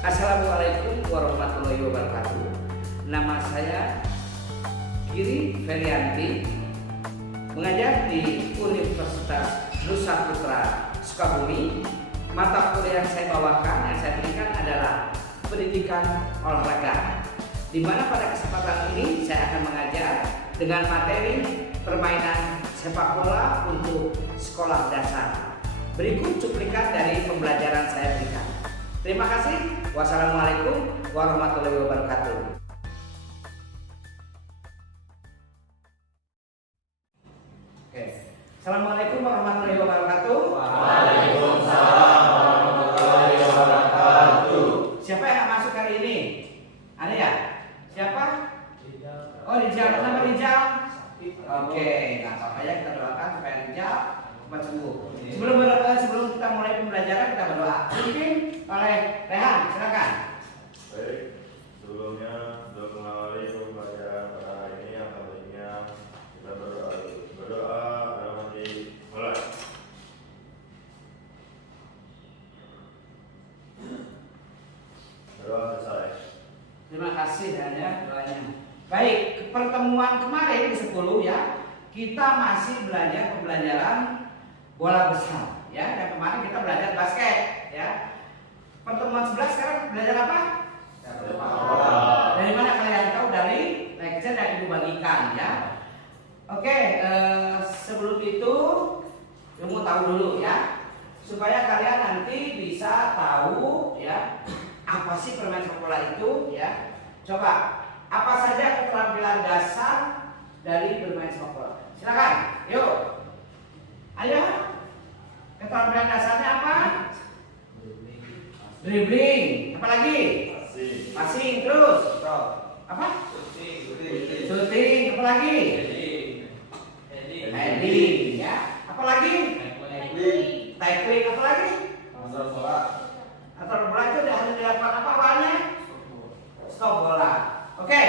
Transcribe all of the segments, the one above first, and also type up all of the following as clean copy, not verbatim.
Assalamualaikum warahmatullahi wabarakatuh. Nama saya Giri Ferianti, mengajar di Universitas Nusa Putra Sukabumi. Mata kuliah yang saya bawakan, yang saya berikan adalah pendidikan olahraga, di mana pada kesempatan ini saya akan mengajar dengan materi permainan sepak bola untuk sekolah dasar. Berikut cuplikan dari pembelajaran saya berikan. Terima kasih. Wassalamualaikum warahmatullahi wabarakatuh. Oke. Assalamualaikum warahmatullahi wabarakatuh. Waalaikumsalam warahmatullahi wabarakatuh. Siapa yang nggak masuk hari ini? Ada ya? Siapa? Oh, Rijal. Nama Rijal? Oke, nggak apa-apa ya, kita doakan supaya Rijal cepat sembuh. Sebelum kita mulai pembelajaran, kita berdoa. Dipimpin oleh Rehan, silakan. Baik, sebelumnya untuk mengawali pembelajaran pada hari ini yang tentunya kita berdoa dulu. Berdoa dalam hati mulai. Berdoa selesai. Terima kasih ya doanya. Baik, pertemuan kemarin di 10 ya, kita masih belajar pembelajaran bola besar ya. Yang kemarin kita belajar basket ya. Pertemuan 11 sekarang belajar apa? Dari mana kalian tahu? Dari lecture yang ibu bagikan ya. Oke, sebelum itu kamu tahu dulu ya, supaya kalian nanti bisa tahu ya apa sih permainan sepak bola itu ya. Coba, apa saja keterampilan dasar dari bermain sepak bola? Silakan, yuk. Ayo. Keterampilan dasarnya apa? Dribbling. Apa lagi? Passing. Terus. Apa? Shooting. Apa lagi? Heading. Ya. Apa lagi? Tackling. Apa lagi? Atur bola itu harus dilakukan apa awalnya? Stop bola. Oke.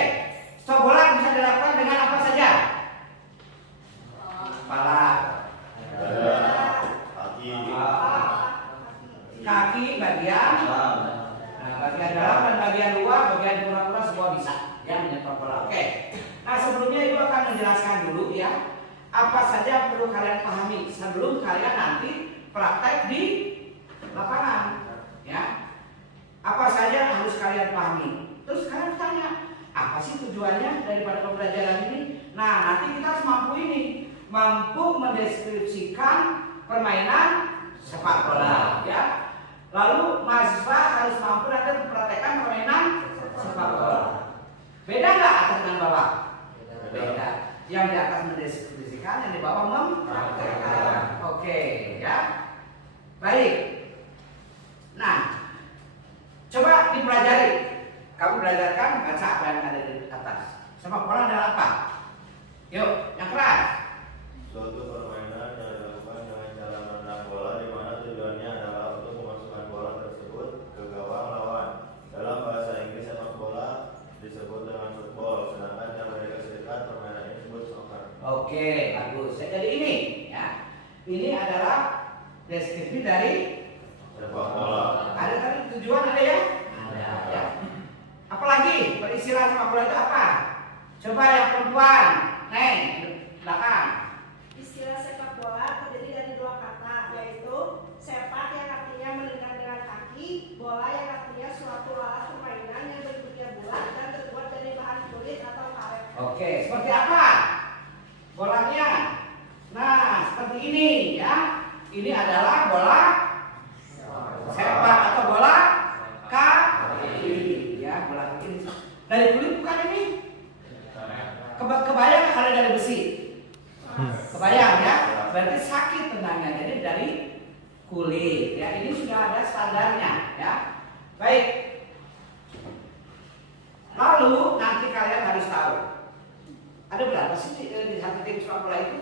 Stop bola bisa dilakukan dengan apa saja? Kepala. Kaki bagian bagian dalam dan bagian luar, bagian pura-pura semua bisa ya menyetor bola. Oke. Nah, sebelumnya Ibu akan menjelaskan dulu ya apa saja yang perlu kalian pahami sebelum kalian nanti praktek di lapangan ya. Apa saja yang harus kalian pahami. Terus kalian tanya, apa sih tujuannya daripada pembelajaran ini? Nah, nanti kita harus mampu mendeskripsikan permainan sepak bola ya. Lalu mahasiswa harus mampu nanti mempraktekkan permainan sepak bola. Beda nggak atas dengan bawah? Beda. Yang di atas mendeskripsikan, yang di bawah mempraktekkan. Oke ya. Baik. Nah, coba dipelajari. Kamu belajarkan baca apa yang ada di atas. Sepak bola adalah apa? Yuk, yang keras. Suatu permainan yang dilakukan dengan cara menendang bola di mana tujuannya adalah untuk memasukkan bola tersebut ke gawang lawan. Dalam bahasa Inggris sepak bola disebut dengan football, sedangkan di Amerika Serikat permainan ini disebut soccer. Oke, bagus. Jadi ini ya. Ini adalah deskripsi dari Sepak bola. ada tadi tujuan ada ya? Ada ya. Apalagi peristilah sepak bola itu apa? Coba yang perempuan, Neng, belakang. Istilah sepak bola terdiri dari dua kata, yaitu sepak yang artinya melintang dengan kaki, bola yang artinya suatu alat permainan yang bentuknya bulat dan terbuat dari bahan kulit atau karet. Oke, seperti apa bolanya? Nah, seperti ini ya. Ini adalah bola sepak atau bola kaki. Ya, bola kaki. Dari kulit bukan ini? Kebayang kalau dari besi? Kebayang ya? Berarti sakit tendangnya. Jadi dari kulit. Ya, ini sudah ada standarnya ya. Baik. Lalu nanti kalian harus tahu. Ada berapa sih di satu tim sepak bola itu?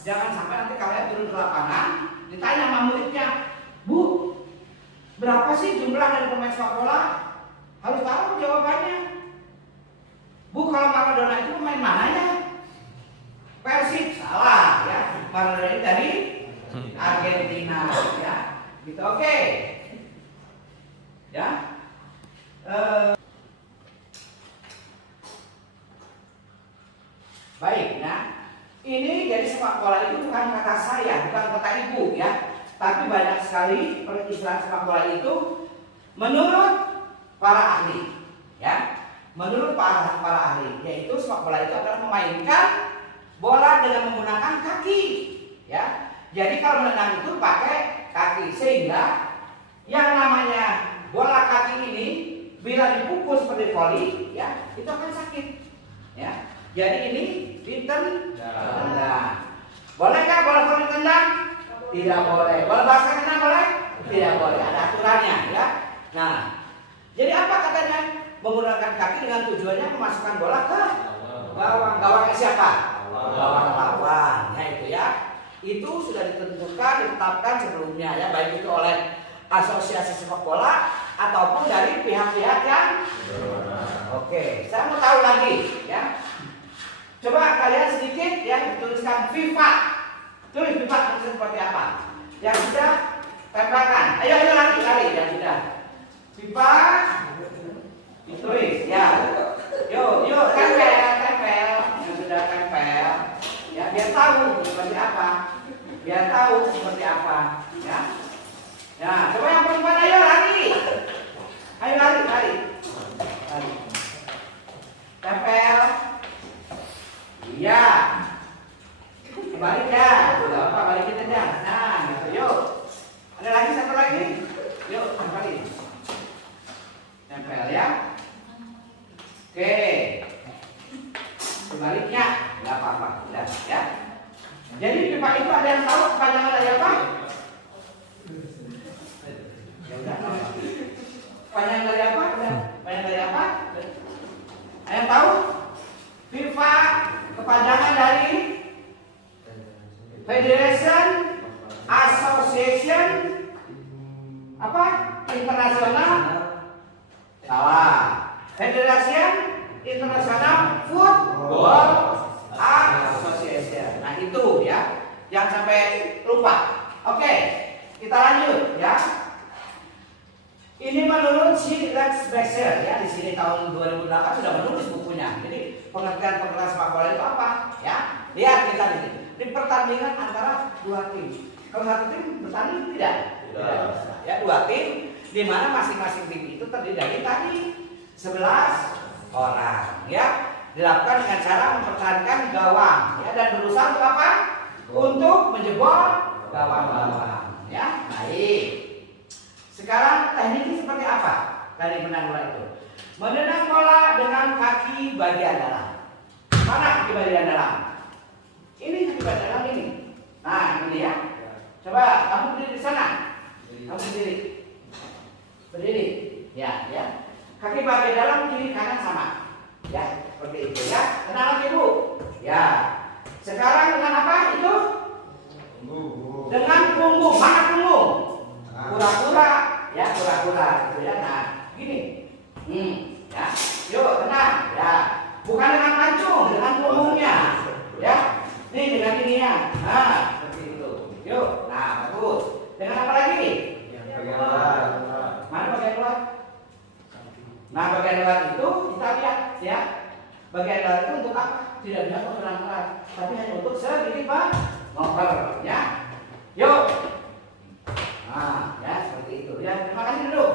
Jangan sampai nanti kalian turun ke lapangan ditanya sama muridnya, Bu, berapa sih jumlah dari pemain sepak bola? Harus tahu jawabannya. Bu, kalau Maradona itu pemain mana ya? Persib. Salah ya. Maradona dari Argentina ya. Gitu. Oke. Ya. Baik, nah ini jadi sepak bola itu bukan kata saya, bukan kata ibu ya, tapi banyak sekali peristilah sepak bola itu menurut para ahli, ya, menurut para ahli, yaitu sepak bola itu adalah memainkan bola dengan menggunakan kaki, ya. Jadi kalau menendang itu pakai kaki, sehingga yang namanya bola kaki ini bila dipukul seperti voli, ya, itu akan sakit, ya. Jadi ini ditendang. Bolehkah bola voli ditendang? Tidak boleh. Bola basket ditendang boleh? Tidak boleh. Ada aturannya, ya. Nah, jadi apa katanya? Menggunakan kaki dengan tujuannya memasukkan bola ke gawang. Gawangnya siapa? Gawang lawan. Nah itu ya. Itu sudah ditentukan, ditetapkan sebelumnya ya, baik itu oleh asosiasi sepak bola ataupun dari pihak-pihak yang oke. Saya mau tahu lagi, ya. Coba kalian sedikit ya tuliskan FIFA. Tulis FIFA tulis seperti apa? Yang sudah tempelkan. Ayo lari yang sudah. FIFA ditulis ya. Yuk tempel. Yang sudah tempel. Ya biar tahu seperti apa. Ya. Ya, coba yang perempuan ayo lari. Tempel. Iya. Balik ya. Tidak apa balikin aja. Nah, gitu. Yuk. Ada lagi satu lagi. Yuk, kembali. Tempel ya. Oke. Sebaliknya, nggak apa-apa. Udah, ya. Jadi pipa itu ada yang tahu kepanjangan dari apa? Ya udah. Panjang dari apa? Ada yang tahu? FIFA kepanjangan dari Federation Association apa? Internasional. Salah. Federation International Football Association. Nah itu ya, jangan sampai lupa. Oke, kita lanjut ya. Ini menurut si Lex Baxter ya, di sini tahun 2008 sudah menulis bukunya. Jadi pengertian sepak bola itu apa? Ya, lihat kita di sini. Ini pertandingan antara dua tim. Kalau satu tim bertanding tidak? Tidak. Ya, dua tim di mana masing-masing tim itu terdiri dari tadi 11 orang ya. Dilakukan dengan cara mempertahankan gawang ya, dan berusaha untuk apa? Untuk menjebol gawang lawan ya. Baik. Sekarang tekniknya seperti apa? Dari menendang bola itu. Menendang bola dengan kaki bagian dalam. Mana kaki bagian dalam? Ini kaki bagian dalam ini. Nah, ini ya. Coba kamu berdiri di sana. Kamu berdiri. Ya. Kaki bagian dalam kiri kanan sama. Ya, seperti itu ya. Tenang lagi Bu. Ya. Sekarang dengan apa itu? Dengan punggung. Mana punggung? Kura-kura gitu ya. Nah, gini. Ya. Yuk, tenang. Ya. Bukan dengan pancung, dengan punggungnya. Ya. Nih dengan ini ya. Nah, seperti itu. Yuk. Nah, bagus. Dengan apa lagi? Mana bagian luar? Nah, bagian luar itu kita lihat ya. Bagian luar itu untuk apa? Tidak bisa untuk erat, tapi hanya untuk sedikit ngoper ya. Yuk. Nah, ya seperti itu ya. Terima kasih dulu.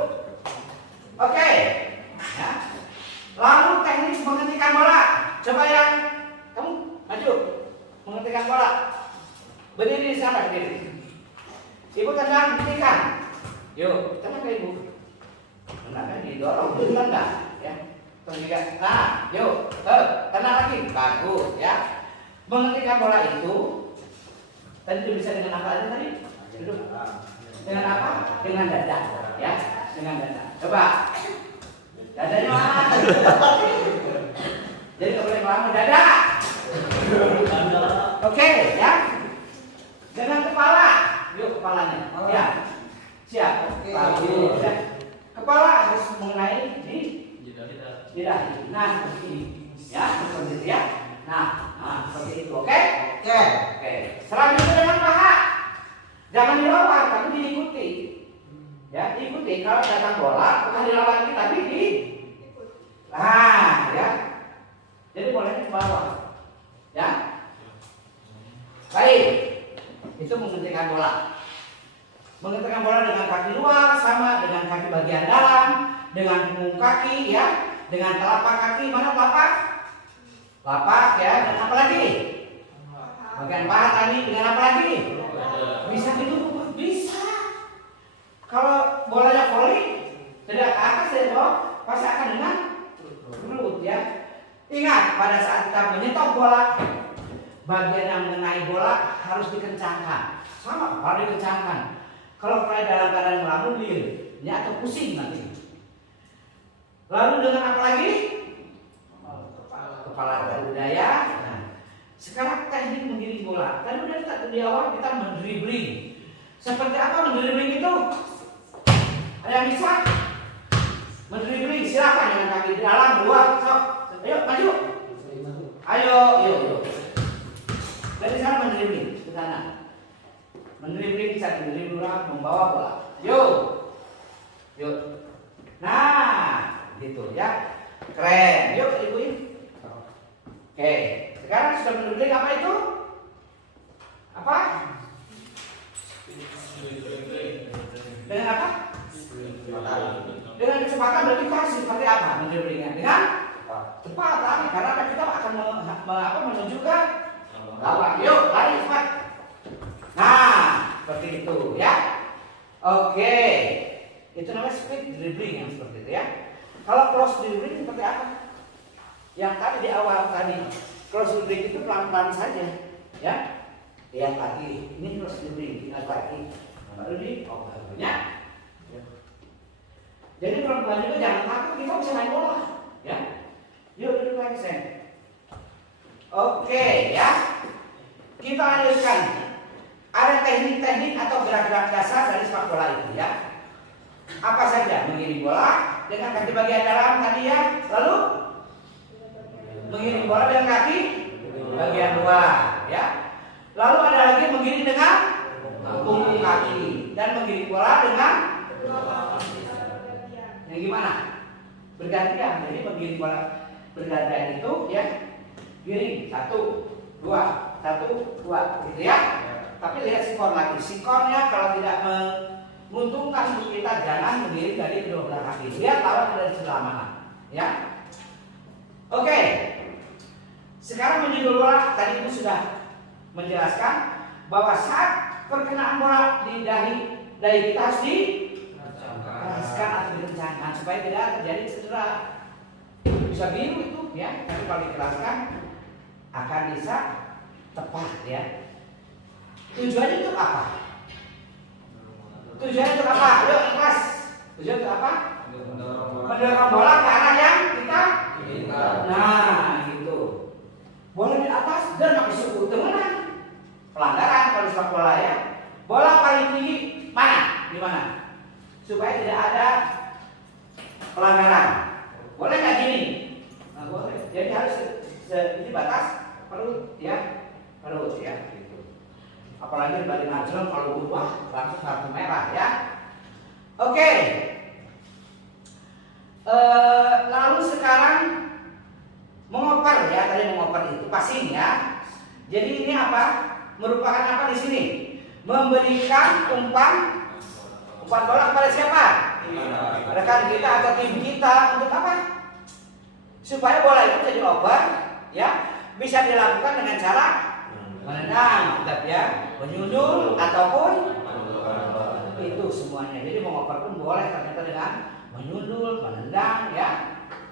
Oke. Ya. Lalu teknik menghentikan bola. Coba yang kamu maju menghentikan bola. Berdiri di sana, berdiri. Ibu tendang, hentikan. Yuk, tendang ke ibu. Tendang kan didorong, tendang ya. Hentikan. Nah, yuk, tendang lagi. Bagus ya. Menghentikan bola itu tadi bisa dengan apa aja tadi? Duduk. Dengan apa? Dengan dada, ya, dengan dada. Coba, dadanya mana? Jadi nggak boleh ngelamun dada. Oke, ya. Dengan kepala, yuk kepalanya, ya. Siap. Bagus. Ya. Kepala harus mengenai di lidah. Nah, seperti ini, ya, seperti itu ya. Nah, seperti itu, oke? Oke. Selanjutnya dengan paha. Jangan dilawan, tapi diikuti. Ya, ikuti kalau datang bola bukan dilawan kita, tapi di nah, ya. Jadi bolanya ke bawah. Ya. Baik. Itu menghentikan bola. Menghentikan bola dengan kaki luar sama dengan kaki bagian dalam, dengan punggung kaki ya, dengan telapak kaki. Mana telapak? Telapak ya, dan apa lagi? Bagian paha tadi dengan apa lagi? Bisa gitu, bisa. Kalau bolanya volley tidak ke atas ya bawah, pasti akan dengan perut ya. Ingat pada saat kita menyetok bola, bagian yang mengenai bola harus dikencangkan. Sama harus dikencangkan. Kalau kalian dalam keadaan melamun ini atau pusing nanti. Lalu dengan apa lagi? Kepala budaya. Nah, sekarang teknik menggiring bola. Tadi udah di awal kita mendribbling. Seperti apa mendribbling itu? Ada yang bisa? Mendribbling silakan dengan kaki di dalam, luar, sok. Ayo maju. Ayo, yuk. Dari sana mendribbling ke sana. Mendribbling bisa mendribbling orang membawa bola. Yuk. Nah, gitu ya. Keren. Yuk ibuin. Oke. Sekarang sudah mendribbling apa itu? Apa? Dengan apa? Dengan kecepatan berarti kita seperti apa mendribblingnya? Dengan cepat lari karena kita akan menuju ke lawan. Yuk lari cepat. Nah seperti itu ya. Oke. Itu namanya speed dribbling yang seperti itu ya. Kalau cross dribbling seperti apa? Yang tadi di awal tadi cross dribbling itu pelan-pelan saja ya. Lihat lagi. Ini cross dribbling lihat lagi. Baru di ya. Jadi perempuan juga jangan takut, kita bisa main bola ya. Yuk duduk lagi Sen. Oke ya. Kita lanjutkan. Ada teknik-teknik atau gerak-gerak dasar dari sepak bola itu ya. Apa saja? Mengirim bola dengan kaki bagian dalam tadi ya. Lalu mengirim bola dengan kaki bagian luar ya. Lalu ada lagi mengirim dengan punggung kaki dan mengirim bola dengan yang gimana? Bergantian. Jadi mengirim bola bergantian itu ya. Giring 1, 2, 1, 2 gitu ya. Tapi lihat sikon lagi. Sikonnya kalau tidak menguntungkan untuk kita jangan mengirim dari kedua belah kaki. Lihat lawan ada di sebelah mana ya. Oke. Sekarang menjudul bola tadi itu sudah menjelaskan bahwa saat perkenaan bola di dahi kita harus dikeraskan atau dikencangkan supaya tidak terjadi cedera. Bisa biru itu ya, tapi kalau dikeraskan akan bisa tepat ya. Tujuannya untuk apa? Tujuannya untuk apa? Ayo keras. Tujuan untuk apa? Mendorong bola ke arah yang kita inginkan. Nah, gitu. Bola di atas dan pakai suku temenan. Pelanggaran kalau sepak bola ya. Bola paling tinggi mana? Di mana? Supaya tidak ada pelanggaran. Boleh nggak gini? Nah, boleh. Jadi harus ini batas perut ya, perut ya. Gitu. Apalagi balik najrong kalau berubah langsung kartu merah ya. Oke. Lalu sekarang mengoper ya, tadi mengoper itu passing ya. Jadi ini apa? Merupakan apa di sini? Memberikan umpan bola kepada siapa? Rekan kita atau tim kita untuk apa? Supaya bola itu jadi over ya, bisa dilakukan dengan cara menendang, ya, menyundul ataupun itu semuanya. Jadi mengoper pun boleh ternyata dengan menyundul, menendang ya,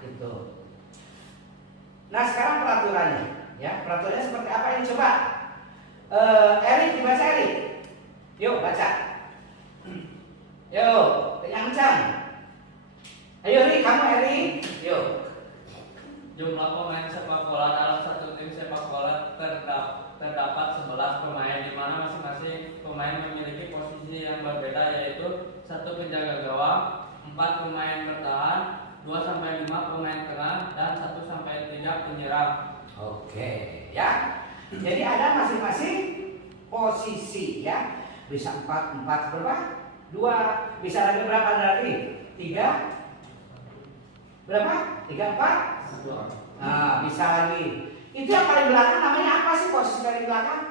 itu. Nah sekarang peraturannya, ya peraturannya seperti apa ini coba? Eri dibaca Eri, yuk baca, yuk kencang. Ayo Eri, kamu Eri, yuk. Jumlah pemain sepak bola dalam satu tim sepak bola terdapat 11 pemain, di mana masing-masing pemain memiliki posisi yang berbeda, yaitu 1 penjaga gawang, 4 pemain bertahan, 2-5 pemain tengah, dan 1-3 penyerang. Oke, ya. Jadi ada masing-masing posisi ya. Bisa 4 berapa? 2. Bisa lagi berapa berarti? 3. Berapa? 3, 4? Nah, bisa lagi. Itu yang paling belakang namanya apa sih posisi paling belakang?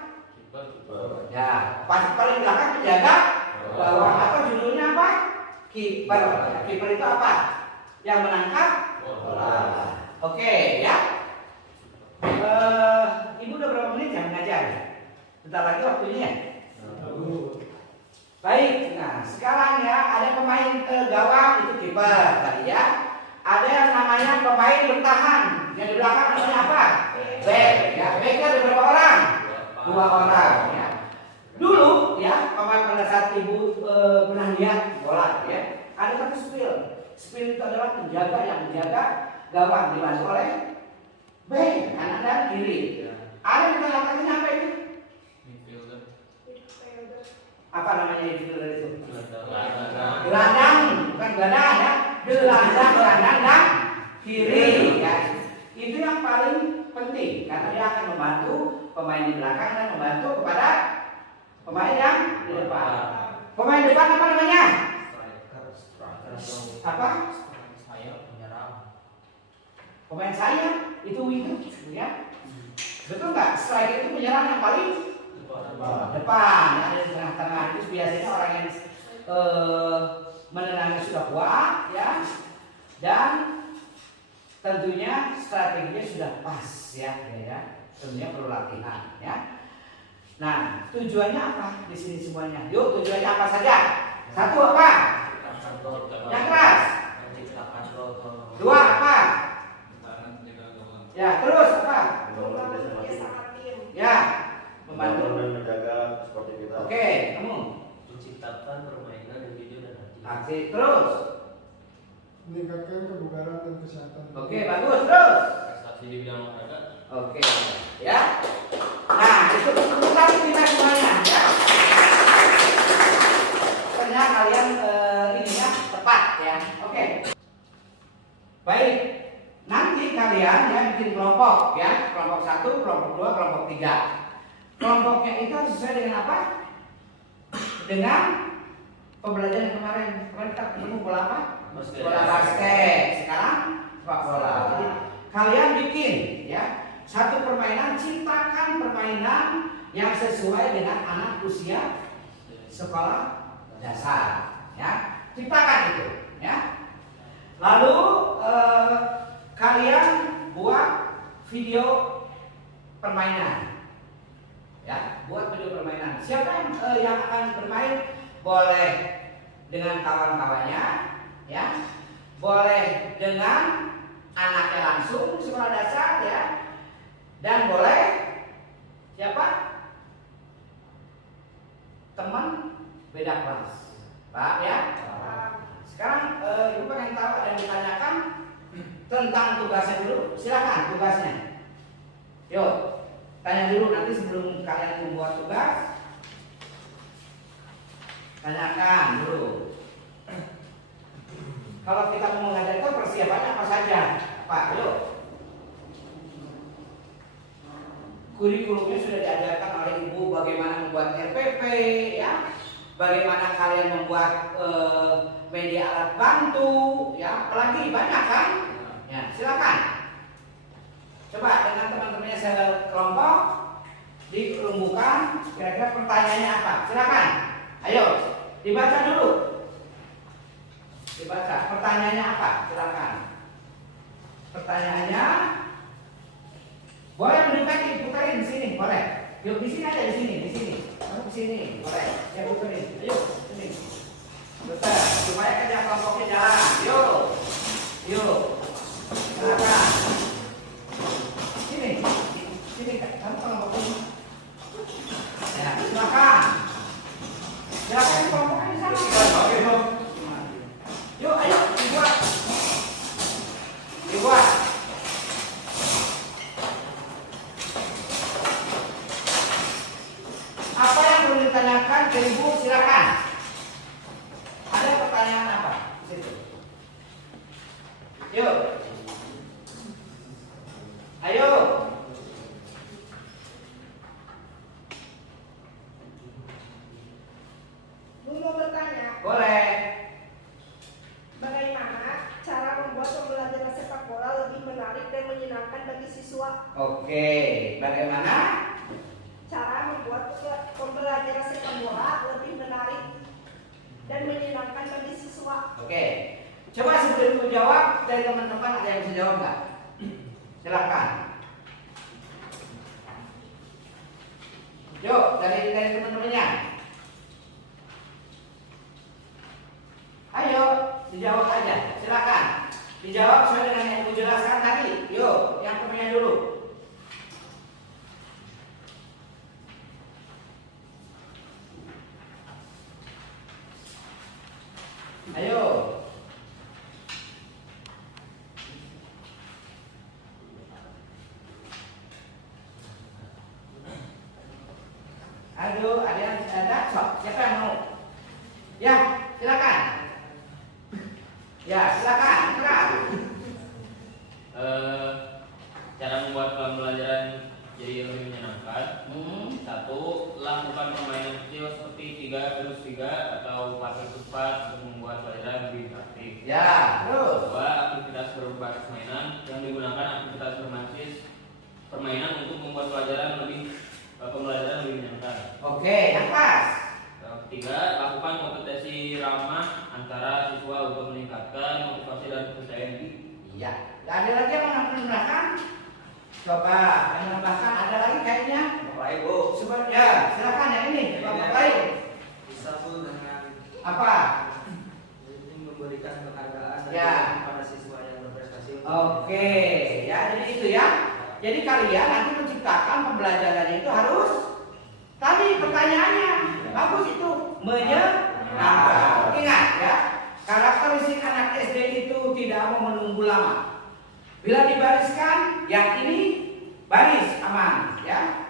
Ya, paling belakang penjaga gawang atau judulnya apa? Kiper. Kiper itu apa? Yang menangkap bola. Oke, ya. Ibu udah berapa menit ya mengajar? Bentar lagi waktunya ya. Baik, nah sekarang ya ada pemain gawang itu kiper tadi ya. Ada yang namanya pemain bertahan. Yang di belakang namanya apa? Back. Ya, back ada berapa orang? 2 orang. Ya. Dulu ya, pada saat ibu pernah lihat bola ya, ada satu spill. Spill itu adalah penjaga yang menjaga gawang dibantu oleh back kanan dan kiri. Ada yang mengatakan apa itu? Apa namanya midfielder itu? Gelandang, bukan gelandang ya. Gelandang dan kiri ya. Itu yang paling penting karena dia akan membantu pemain di belakang dan membantu kepada pemain yang di depan. Pemain depan apa namanya? Apa? Pemain sayap itu winger ya. Betul nggak? Striker itu penyerang yang paling depan ya, ada di tengah-tengah. Itu biasanya orang yang menenangnya sudah kuat ya, dan tentunya strateginya sudah pas ya, tentunya perlu latihan ya. Nah, tujuannya apa di sini semuanya? Yuk, tujuannya apa saja? 1 apa? Yang keras. 2 apa? Ya, terus apa? Ya, membantu dan menjaga sportivitas. Oke, kamu menciptakan permainan yang video dan hati. aksi terus. Meningkatkan kebugaran dan kesehatan. Oke, bagus terus. Prestasi di bidang olahraga. Oke, ya. Nah, itu tentang kita semuanya, ya. Ternyata kalian ini ya tepat ya. Oke. Baik. Nanti kalian ya bikin kelompok ya, kelompok 1, kelompok 2, kelompok 3. Kelompoknya itu sesuai dengan apa? Dengan pembelajaran kemarin. Kemarin kita ketemu bola apa? Bola basket. Sekarang sepak bola. Jadi kalian bikin ya satu permainan, ciptakan permainan yang sesuai dengan anak usia sekolah dasar ya. Ciptakan itu ya. Lalu kalian buat video permainan ya, buat video permainan. Siapa yang akan bermain boleh dengan kawan-kawannya ya, boleh dengan anaknya langsung di sekolah dasar ya, dan boleh siapa teman beda kelas, Pak ya. Sekarang ibu pengen tahu, ada yang ditanyakan tentang tugasnya dulu, silakan tugasnya. Yuk, tanya dulu nanti sebelum kalian membuat tugas. Tanyakan dulu. Kalau kita mau mengajar itu persiapannya apa saja, Pak? Yuk. Kurikulumnya sudah diajarkan oleh ibu bagaimana membuat RPP, ya, bagaimana kalian membuat media alat bantu, ya, apalagi banyak kan? Ya, silakan. Coba dengan teman-temannya saya kelompok dirumbukan kira-kira pertanyaannya apa? Silakan. Ayo, dibaca dulu. Dibaca. Pertanyaannya apa? Silakan. Pertanyaannya boleh mendekati, putarin di sini, boleh. Yuk di sini aja, di sini, di sini. Kamu di sini, boleh. Ya puterin. Ayo, sini. Putar supaya kerja kelompoknya jalan. Yuk. Yuk. Silakan. Sini. Sini kamu kelompok ini. Ya, silakan. Silakan kelompoknya di sana. Oke, yuk, ayo dibuat. Dibuat. Apa yang perlu ditanyakan ke ibu, silakan. Ada pertanyaan apa di situ? Yuk. Ayo. Bu mau bertanya. Boleh. menarik dan menyenangkan bagi siswa. Oke, bagaimana? Cara membuat pembelajaran sepak bola lebih menarik dan menyenangkan bagi siswa. Oke, coba sebelum menjawab dari teman-teman ada yang bisa jawab nggak? Silakan. Yuk, dari teman-temannya. Ayo, dijawab aja. Silakan. Dijawab sesuai dengan yang aku jelaskan tadi. Yuk, yang temannya dulu. Ayo. Aduh, ada yang ada sok. Siapa yang mau? Ya, silakan. Ya, silakan. Silakan. Cara membuat pembelajaran jadi lebih menyenangkan. Satu, lakukan permainan kecil seperti 3x3 atau 4x4 untuk membuat pelajaran lebih praktis. Ya, terus. Dua, aktivitas berbasis mainan yang digunakan aktivitas berbasis permainan untuk membuat pembelajaran lebih menyenangkan. Oke, yang pas. Ketiga, lakukan kompetisi ramah antara siswa untuk meningkatkan motivasi dan kepercayaan diri. Iya. Ada lagi yang mau menambahkan? Coba yang menambahkan ada lagi kayaknya. Bapak Ibu, Ya, silakan yang ini. Bapak lain. bisa pun dengan Apa? memberikan penghargaan Ya. kepada siswa yang berprestasi. Oke, ya jadi itu ya. Jadi kalian nanti menciptakan pembelajaran itu harus tadi pertanyaannya bagus itu menyenangkan. Ingat ya, karakteristik anak SD itu tidak mau menunggu lama. Bila dibariskan, yang ini baris aman ya.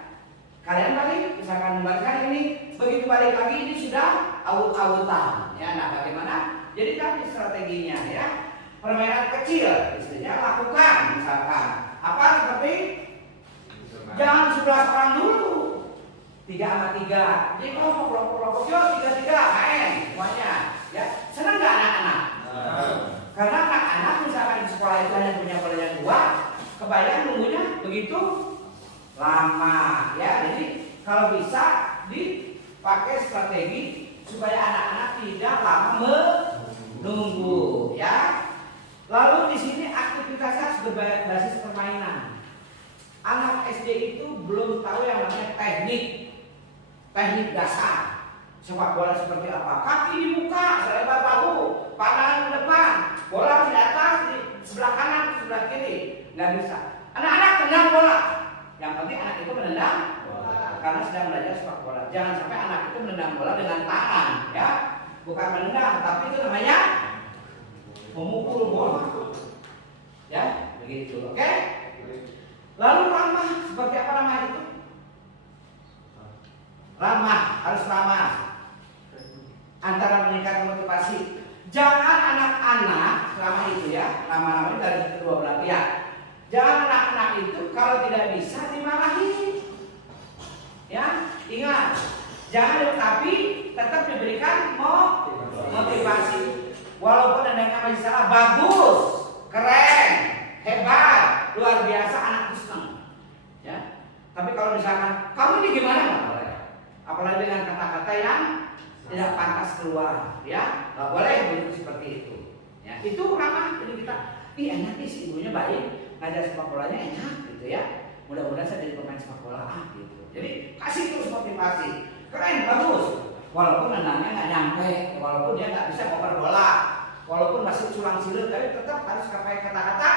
Kalian balik, misalkan membariskan ini, begitu balik lagi ini sudah awut-awutan. Ya, nah bagaimana? Jadi tadi strateginya ya. Permainan kecil, istilahnya lakukan misalkan. Apa seperti jangan 11 orang dulu, 3 sama 3. Jadi kelompok yuk 3-3 main semuanya. Ya, senang nggak anak-anak? Karena anak-anak misalkan di sekolah itu hanya punya pelajaran 2, kebayang nunggunya begitu lama ya. Jadi kalau bisa dipakai strategi supaya anak-anak tidak lama menunggu ya. Lalu di sini aktivitasnya harus berbasis permainan. Anak SD itu belum tahu yang namanya teknik dasar. Sepak bola seperti apa? Kaki di muka, selebar bahu, pandangan ke depan, bola di atas, di sebelah kanan, di sebelah kiri. Nggak bisa. Anak-anak tendang bola. Yang penting anak itu menendang bola, karena sedang belajar sepak bola. Jangan sampai anak itu menendang bola dengan tangan, ya. Bukan menendang, tapi itu namanya memukul bola. Ya, begitu. Oke? Lalu ramah, seperti apa nama itu? Ramah, harus ramah. Antara meningkatkan motivasi. Jangan anak-anak ramah itu ya, ramah-ramah itu dari kedua belah pihak. Jangan anak-anak itu kalau tidak bisa dimarahi. Ya, ingat. Jangan tapi tetap diberikan motivasi. Walaupun ada yang masih salah, bagus, keren, hebat, luar biasa, anak itu senang. Ya. Tapi kalau misalkan kamu ini gimana nggak boleh. Apalagi dengan kata-kata yang tidak pantas keluar, ya nggak boleh begitu seperti itu. Ya, itu ramah. Jadi kita, enak nih si ibunya baik, ngajar sepak bolanya enak gitu ya. Mudah-mudahan saya jadi pemain sepak bola gitu. Jadi kasih terus motivasi, keren, bagus. Walaupun nendangnya nggak nyampe, walaupun dia nggak bisa ngoper bola, walaupun masih culang silut, tapi tetap harus pakai kata-kata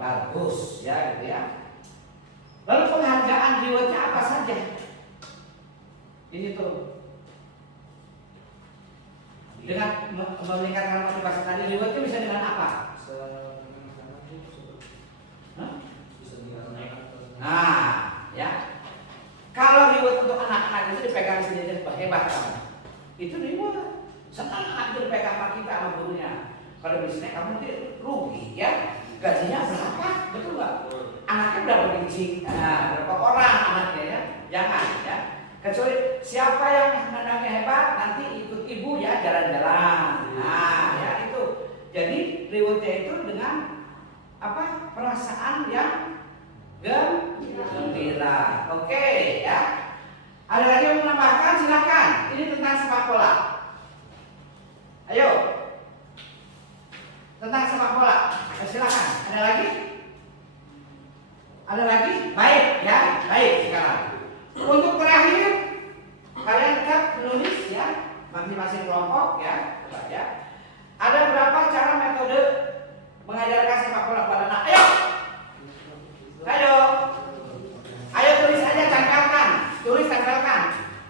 bagus, ya gitu ya. Lalu penghargaan rewardnya apa saja? Ini tuh dengan meningkatkan motivasi tadi, rewardnya bisa dengan apa? Nah, ya. Kalau reward untuk anak-anak itu dipegang sendiri hebat kamu. Itu reward. Senang anak itu dipegang sama kita sama gurunya. Kalau biasanya kamu nanti rugi ya. Gajinya berapa? Betul nggak? Anaknya berapa biji? Berapa orang anaknya ya? Jangan ya. Kecuali siapa yang nendangnya hebat nanti ikut ibu ya jalan-jalan. Nah ya itu. Jadi rewardnya itu dengan perasaan yang gembira. Oke ya. Ada lagi yang menambahkan, silakan. Ini tentang sepak bola. Ayo. Tentang sepak bola. Silakan. Ada lagi? Ada lagi? Baik ya. Baik sekarang. Untuk terakhir, kalian tetap menulis ya, masing-masing kelompok ya. Coba ya. Ada berapa cara metode mengajarkan sepak bola pada anak? Ayo. Ayo. Ayo tulis aja, tempelkan. Tulis tempelkan.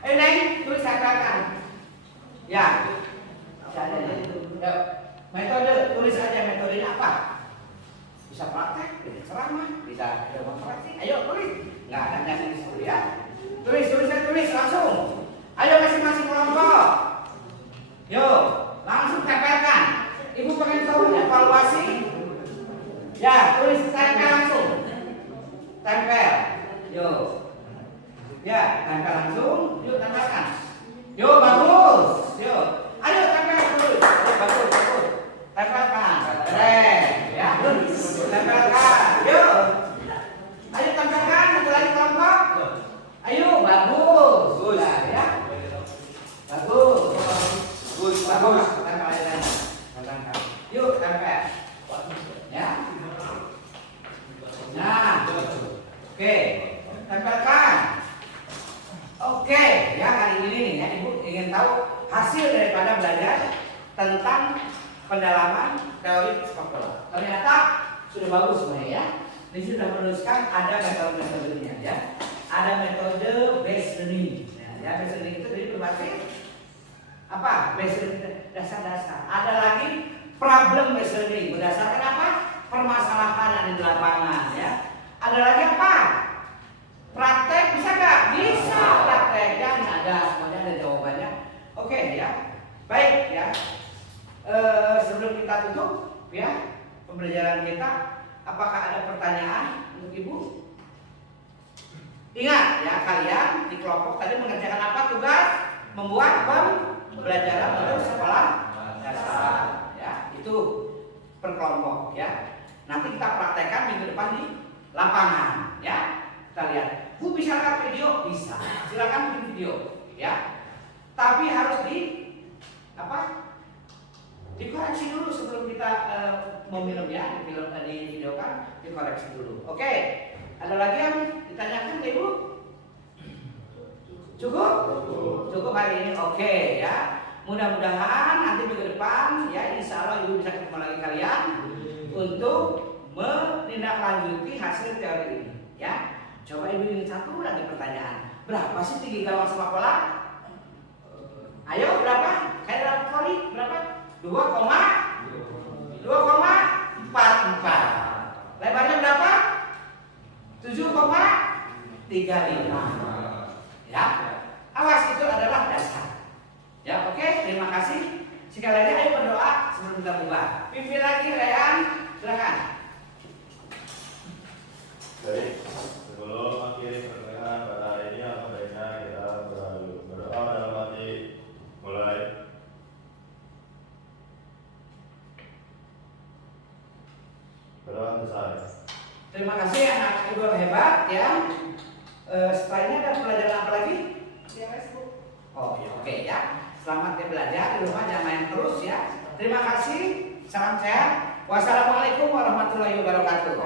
Ayo Neng, tulis tempelkan. Ya. Ya. Metode, tulis aja metodenya apa? Bisa praktek, bisa ceramah, bisa demonstrasi. Ayo tulis. Nggak ada yang disuruh ya. Tulis langsung. Ayo masing-masing kelompok. Yo, langsung tempelkan. Ibu pengen tahu evaluasi. Ya, tulis tempel langsung. Tempel. Yo. Ya, tempel langsung. Yuk tempelkan. Yo, bagus. Yo. Ayo tempel terus. Bagus. Tempelkan. Keren. Ya. Tempelkan. Yo. Ayo tempelkan. Satu lagi kelompok. Ayo, bagus. Ya. Bagus. Bagus. Tempelkan. Yuk tempel. Ya. Nah. Oke. Tempelkan. Oke, ya hari ini nih ya Ibu ingin tahu hasil daripada belajar tentang pendalaman teori sepak bola. Ternyata sudah bagus semuanya ya. Ini sudah menuliskan ada metode-metodenya ya. Ada metode base learning. Ya, base learning itu jadi berbasis apa? Base learning dasar-dasar. Ada lagi problem base learning berdasarkan apa? Permasalahan yang di lapangan ya. Ada lagi apa? Praktek bisa nggak? Bisa prakteknya ada, semuanya ada jawabannya. Oke ya, baik ya. Sebelum kita tutup ya pembelajaran kita, apakah ada pertanyaan untuk Ibu? Ingat ya kalian di kelompok tadi mengerjakan apa tugas? Membuat pembelajaran untuk sekolah dasar ya itu per kelompok ya. Nanti kita praktekkan minggu depan di lapangan ya. Kita lihat, Bu bisa rekam video? Bisa. Silakan bikin video, ya. Tapi harus dikoreksi dulu sebelum kita mau minum ya. Di film tadi video kan dikoreksi dulu. Oke. Ada lagi yang ditanyakan, Ibu? Cukup? Cukup hari ini. Oke ya. Mudah-mudahan nanti minggu depan ya insya Allah Ibu bisa ketemu lagi kalian untuk menindaklanjuti hasil teori ini, ya. Coba Ibu ingin satu lagi pertanyaan. Berapa sih tinggi gawang sepak bola? Ayo berapa? Kayak dapat kali berapa? 2,44. Lebarnya berapa? 7,35. Ya. Awas itu adalah dasar. Ya, oke, terima kasih. Sekali lagi ayo berdoa sebelum kita bubar. Pimpin lagi Rehan, silakan. Baik, sebelum akhiri perkuliahan pada hari ini, alangkah baiknya kita berdoa dalam hati. Mulai. Berdoa besar. Terima kasih anak Ibu hebat ya. Setelah ini ada pelajaran apa lagi? Oh ya, oke ya. Selamat belajar di rumah, jangan main terus ya. Terima kasih. Salam sehat. Wassalamualaikum warahmatullahi wabarakatuh.